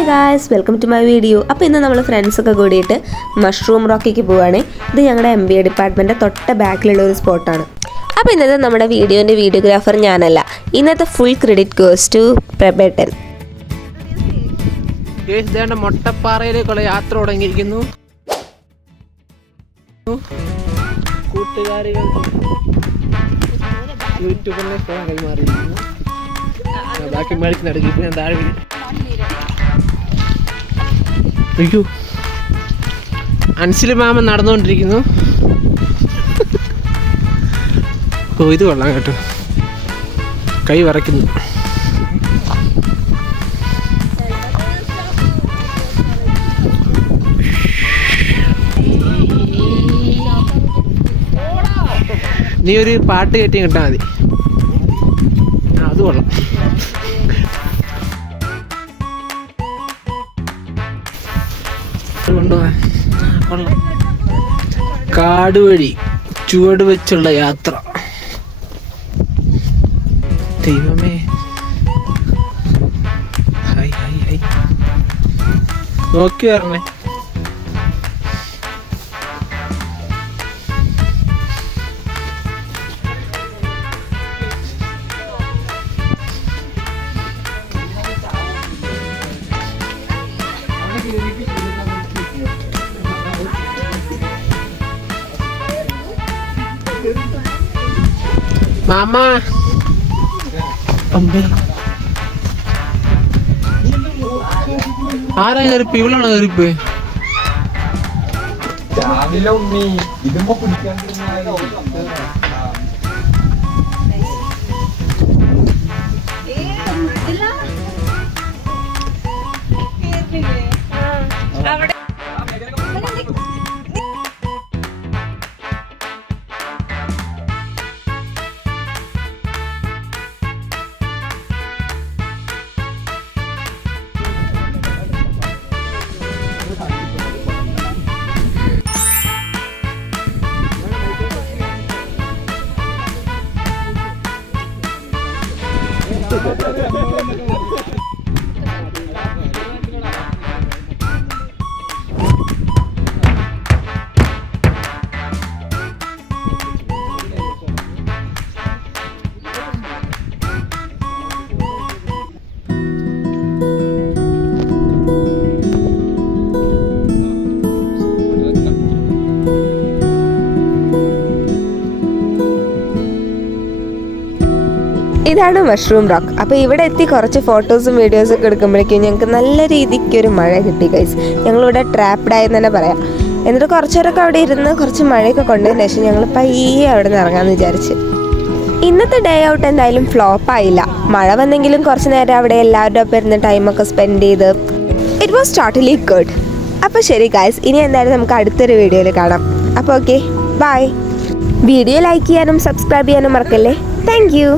Hi guys, welcome to my video. അപ്പോൾ ഇന്ന് നമ്മൾ ഫ്രണ്ട്സൊക്കെ കൂടിയിട്ട് മഷ്റൂം റോക്കിലേക്ക് പോവുകയാണ്. ഇത് ഞങ്ങളുടെ MBA ഡിപ്പാർട്ട്മെൻറ്റ് തൊട്ട ബാക്കിലുള്ള ഒരു സ്പോട്ടാണ്. അപ്പോൾ ഇന്നത്തെ നമ്മുടെ വീഡിയോൻ്റെ വീഡിയോഗ്രാഫർ ഞാനല്ല. ഇന്നത്തെ ഫുൾ ക്രെഡിറ്റ് ഗോസ് ടു പ്രബേട്ടൻ. മൊട്ടപ്പാറയിലേക്കുള്ള യാത്ര തുടങ്ങിയിരിക്കുന്നു. കൂട്ടുകാരികൾ യൂട്യൂബിലെ ഫോൺ കൈമാറിയിരിക്കുന്നു. ബാക്കി മേടിച്ച് നടക്കിയിട്ട് ഞാൻ താഴെ അയ്യോ അൻസിൽ മാമൻ നടന്നുകൊണ്ടിരിക്കുന്നു. ഓ ഇത് കൊള്ളാം കേട്ടോ, കൈ വിറയ്ക്കുന്നു. നീ ഒരു പാട്ട് കെട്ടി കിട്ടാൽ മതി, അത് കൊള്ളാം. കൊള്ളാം. കാട് വഴി ചുവട് വെച്ചുള്ള യാത്ര. ദൈവമേ, ഹൈ ഹൈ ഹൈ നോക്കി വരണേ. മാമ ആരാ കയറിപ്പ്? ഇവളാണോ കയറിപ്പ്? ഇതാണ് മഷ്റൂം റോക്ക്. അപ്പോൾ ഇവിടെ എത്തി കുറച്ച് ഫോട്ടോസും വീഡിയോസും ഒക്കെ എടുക്കുമ്പോഴേക്കും ഞങ്ങൾക്ക് നല്ല രീതിക്കൊരു മഴ കിട്ടി ഗൈസ്. ഞങ്ങളിവിടെ ട്രാപ്ഡ് ആയെന്ന് തന്നെ പറയാം. എന്നിട്ട് കുറച്ചേരൊക്കെ അവിടെ ഇരുന്ന് കുറച്ച് മഴയൊക്കെ കൊണ്ടതിന് ശേഷം ഞങ്ങൾ പയ്യെ അവിടെ നിന്ന് ഇറങ്ങാമെന്ന് വിചാരിച്ച്. ഇന്നത്തെ ഡേ ഔട്ട് എന്തായാലും ഫ്ലോപ്പ് ആയില്ല. മഴ വന്നെങ്കിലും കുറച്ച് നേരം അവിടെ എല്ലാവരുടെ ഒപ്പം ഇരുന്ന് ടൈമൊക്കെ സ്പെൻഡ് ചെയ്ത് ഇറ്റ് വാസ് ടോട്ടലി ഗുഡ്. അപ്പോൾ ശരി ഗൈസ്, ഇനി എന്തായാലും നമുക്ക് അടുത്തൊരു വീഡിയോയിൽ കാണാം. അപ്പോൾ ഓക്കെ, ബൈ. വീഡിയോ ലൈക്ക് ചെയ്യാനും സബ്സ്ക്രൈബ് ചെയ്യാനും മറക്കല്ലേ. Thank you.